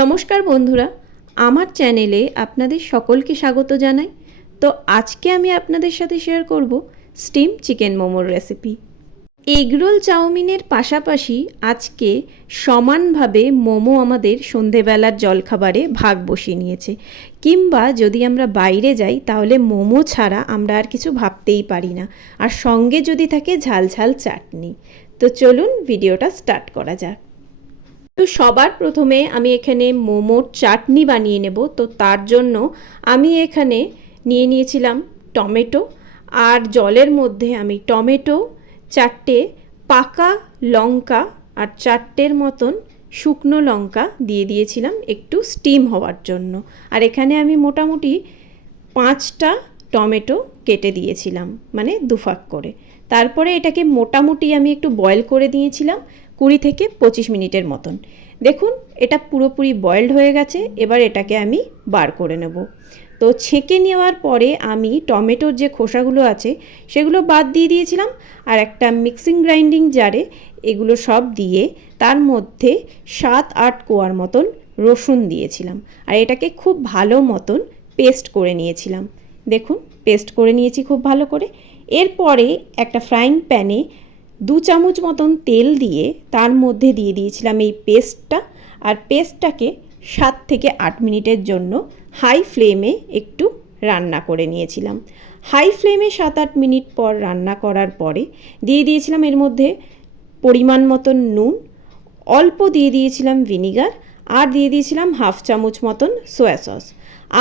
নমস্কার বন্ধুরা, আমার চ্যানেলে আপনাদের সকলকে স্বাগত জানাই। তো আজকে আমি আপনাদের সাথে শেয়ার করব স্টিম চিকেন মোমোর রেসিপি। এগরোল চাউমিনের পাশাপাশি আজকে সমানভাবে মোমো আমাদের সন্ধেবেলার জলখাবারে ভাগ বসিয়ে নিয়েছে। কিংবা যদি আমরা বাইরে যাই তাহলে মোমো ছাড়া আমরা আর কিছু ভাবতেই পারি না, আর সঙ্গে যদি থাকে ঝাল ঝাল চাটনি। তো চলুন ভিডিওটা স্টার্ট করা যাক। তো সবার প্রথমে আমি এখানে মোমোর চাটনি বানিয়ে নেব। তো তার জন্য আমি এখানে নিয়েছিলাম টমেটো, আর জলের মধ্যে আমি টমেটো, 4টে পাকা লঙ্কা আর 4টের মতন শুকনো লঙ্কা দিয়ে দিয়েছিলাম একটু স্টিম হওয়ার জন্য। আর এখানে আমি মোটামুটি 5টা টমেটো কেটে দিয়েছিলাম, মানে দুফাক করে। তারপরে এটাকে মোটামুটি আমি একটু বয়েল করে দিয়েছিলাম 20 থেকে 25 মিনিটের মতন। দেখুন এটা পুরোপুরি বয়েলড হয়ে গেছে। এবার এটাকে আমি বার করে নেব। তো ছেঁকে নেওয়ার পরে আমি টমেটোর যে খোসাগুলো আছে সেগুলো বাদ দিয়ে দিয়েছিলাম, আর একটা মিক্সিং গ্রাইন্ডিং জারে এগুলো সব দিয়ে তার মধ্যে 7-8 কোয়ার মতন রসুন দিয়েছিলাম, আর এটাকে খুব ভালো মতন পেস্ট করে নিয়েছিলাম। দেখুন পেস্ট করে নিয়েছি খুব ভালো করে। এরপরে একটা ফ্রাইং প্যানে 2 চামচ মতন তেল দিয়ে তার মধ্যে দিয়ে দিয়েছিলাম এই পেস্টটা, আর পেস্টটাকে 7 থেকে 8 মিনিটের জন্য হাই ফ্লেমে একটু রান্না করে নিয়েছিলাম। হাই ফ্লেমে 7-8 মিনিট পর রান্না করার পরে দিয়ে দিয়েছিলাম এর মধ্যে পরিমাণ মতন নুন, অল্প দিয়ে দিয়েছিলাম ভিনিগার, আর দিয়ে দিয়েছিলাম 1/2 চামচ মতন সয়া সস,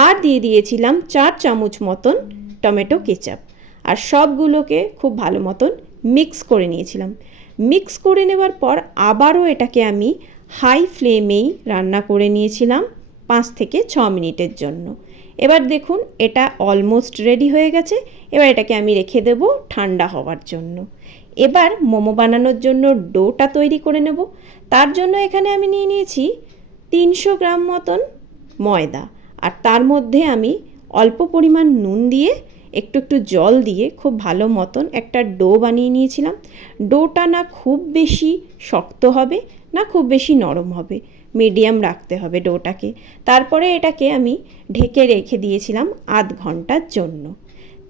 আর দিয়ে দিয়েছিলাম 4 চামচ মতন টমেটো কেচাপ, আর সবগুলোকে খুব ভালো মতন মিক্স করে নিয়েছিলাম। মিক্স করে নেওয়ার পর আবারও এটাকে আমি হাই ফ্লেমেই রান্না করে নিয়েছিলাম 5 থেকে 6 মিনিটের জন্য। এবার দেখুন এটা অলমোস্ট রেডি হয়ে গেছে। এবার এটাকে আমি রেখে দেব ঠান্ডা হওয়ার জন্য। এবার মোমো বানানোর জন্য ডোটা তৈরি করে নেব। তার জন্য এখানে আমি নিয়ে নিয়েছি 300 গ্রাম মতন ময়দা, আর তার মধ্যে আমি অল্প পরিমাণ নুন দিয়ে একটু একটু জল দিয়ে খুব ভালো মতন একটা ডো বানিয়ে নিয়েছিলাম। ডোটা না খুব বেশি শক্ত হবে না খুব বেশি নরম হবে, মিডিয়াম রাখতে হবে ডোটাকে। তারপরে এটাকে আমি ঢেকে রেখে দিয়েছিলাম আধ ঘন্টার জন্য।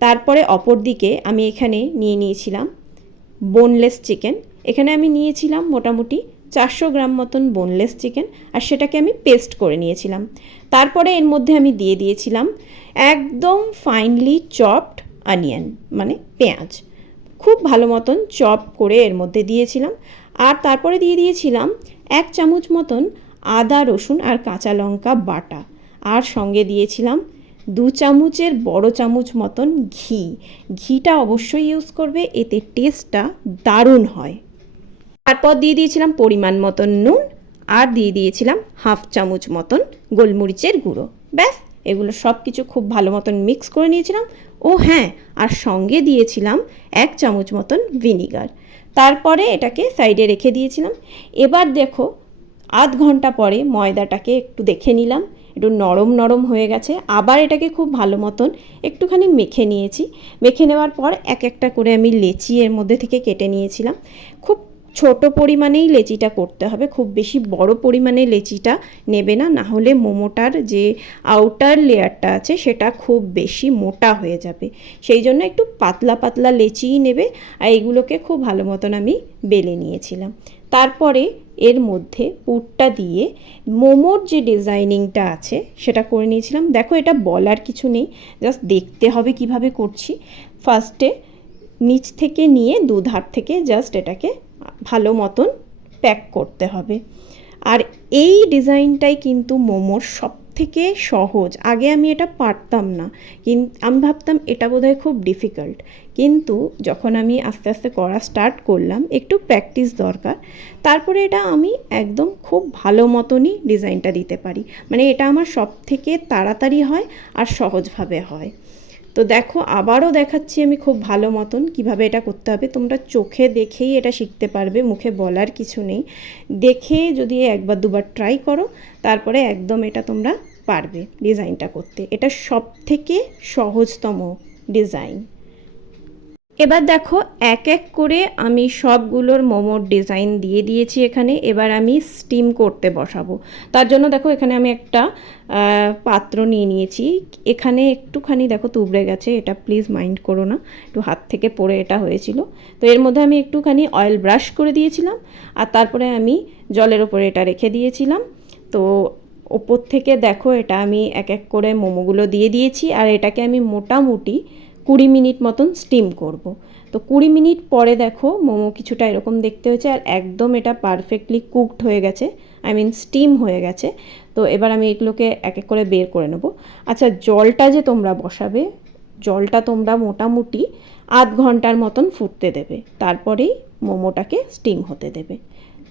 তারপরে অপর দিকে আমি এখানে নিয়ে নিয়েছিলাম বোনলেস চিকেন। এখানে আমি নিয়েছিলাম মোটামুটি 400 গ্রাম মতন বোনলেস চিকেন, আর সেটাকে আমি পেস্ট করে নিয়েছিলাম। তারপরে এর মধ্যে আমি দিয়ে দিয়েছিলাম একদম ফাইনলি চপড অনিয়ন, মানে পেঁয়াজ, খুব ভালো মতন চপ করে এর মধ্যে দিয়েছিলাম। আর তারপরে দিয়ে দিয়েছিলাম 1 চামচ মতন আদা রসুন আর কাঁচা লঙ্কা বাটা, আর সঙ্গে দিয়েছিলাম 2 চামচের বড় চামচ মতন ঘি। ঘিটা অবশ্যই ইউজ করবে, এতে টেস্টটা দারুণ হয়। তারপর দিয়ে দিয়েছিলাম পরিমাণ মতন নুন, আর দিয়ে দিয়েছিলাম 1/2 চামচ মতন গোলমরিচের গুঁড়ো। ব্যাস, এগুলো সব কিছু খুব ভালো মতন মিক্স করে নিয়েছিলাম। ও হ্যাঁ, আর সঙ্গে দিয়েছিলাম 1 চামচ মতন ভিনিগার। তারপরে এটাকে সাইডে রেখে দিয়েছিলাম। এবার দেখো আধ ঘন্টা পরে ময়দাটাকে একটু দেখে নিলাম, একটু নরম নরম হয়ে গেছে। আবার এটাকে খুব ভালো মতন একটুখানি মেখে নিয়েছি। মেখে নেওয়ার পর এক একটা করে আমি লেচি এর মধ্যে থেকে কেটে নিয়েছিলাম। খুব ছোট পরিমাণেই লেচিটা করতে হবে, খুব বেশি বড় পরিমাণে লেচিটা নেবে না, না হলে মোমোটার যে আউটার লেয়ারটা আছে সেটা খুব বেশি মোটা হয়ে যাবে। সেই জন্য একটু পাতলা পাতলা লেচিই নেবে। আর এগুলোকে খুব ভালো মতন আমি বেলে নিয়েছিলাম। তারপরে এর মধ্যে পুরটা দিয়ে মোমোর যে ডিজাইনিংটা আছে সেটা করে নিয়েছিলাম। দেখো এটা বলার কিছু নেই, জাস্ট দেখতে হবে কিভাবে করছি। ফার্স্টে নিচ থেকে নিয়ে দুধার থেকে জাস্ট এটাকে ভালো মতন প্যাক করতে হবে। আর এই ডিজাইনটাই কিন্তু মোমোর সব থেকে সহজ। আগে আমি এটা পারতাম না, কিন্তু আমি ভাবতাম এটা বোধহয় খুব ডিফিকাল্ট, কিন্তু যখন আমি আস্তে আস্তে করা স্টার্ট করলাম একটু প্র্যাকটিস দরকার। তারপরে এটা আমি একদম খুব ভালো মতনই ডিজাইনটা দিতে পারি, মানে এটা আমার সব থেকে তাড়াতাড়ি হয় আর সহজভাবে হয়। তো দেখো আবারও দেখাচ্ছি আমি খুব ভালো মতন কিভাবে এটা করতে হবে। তোমরা চোখে দেখেই এটা শিখতে পারবে, মুখে বলার কিছু নেই। দেখে যদি একবার দুবার ট্রাই করো তারপরে একদম এটা তোমরা পারবে ডিজাইনটা করতে। এটা সব থেকে সহজতম ডিজাইন। এবার দেখো এক এক করে আমি সবগুলোর মোমোর ডিজাইন দিয়ে দিয়েছি এখানে। এবার আমি স্টিম করতে বসাবো। তার জন্য দেখো এখানে আমি একটা পাত্র নিয়ে নিয়েছি। এখানে একটুখানি দেখো তুবড়ে গেছে, এটা প্লিজ মাইন্ড করো না, একটু হাত থেকে পড়ে এটা হয়েছিল। তো এর মধ্যে আমি একটুখানি অয়েল ব্রাশ করে দিয়েছিলাম, আর তারপরে আমি জলের ওপরে এটা রেখে দিয়েছিলাম। তো ওপর থেকে দেখো এটা আমি এক এক করে মোমোগুলো দিয়ে দিয়েছি, আর এটাকে আমি মোটামুটি 20 মিনিট মতন স্টিম করব। তো 20 মিনিট পরে দেখো মোমো কিছুটা এরকম দেখতে হয়েছে, আর একদম এটা পারফেক্টলি কুকড হয়ে গেছে, আই মিন স্টিম হয়ে গেছে। তো এবার আমি এগুলোকে এক এক করে বের করে নেব। আচ্ছা, জলটা যে তোমরা বসাবে, জলটা তোমরা মোটামুটি আধ ঘন্টার মতন ফুটতে দেবে, তারপরেই মোমোটাকে স্টিম হতে দেবে।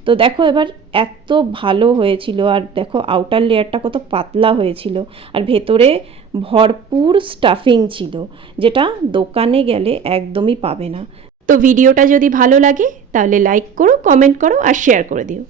তো দেখো এবার এত ভালো হয়েছিল, আর দেখো আউটার লেয়ারটা কত পাতলা হয়েছিল, আর ভেতরে ভরপুর স্টাফিং ছিল, যেটা দোকানে গেলে একদমই পাবে না। তো ভিডিওটা যদি ভালো লাগে তাহলে লাইক করো, কমেন্ট করো আর শেয়ার করে দিও।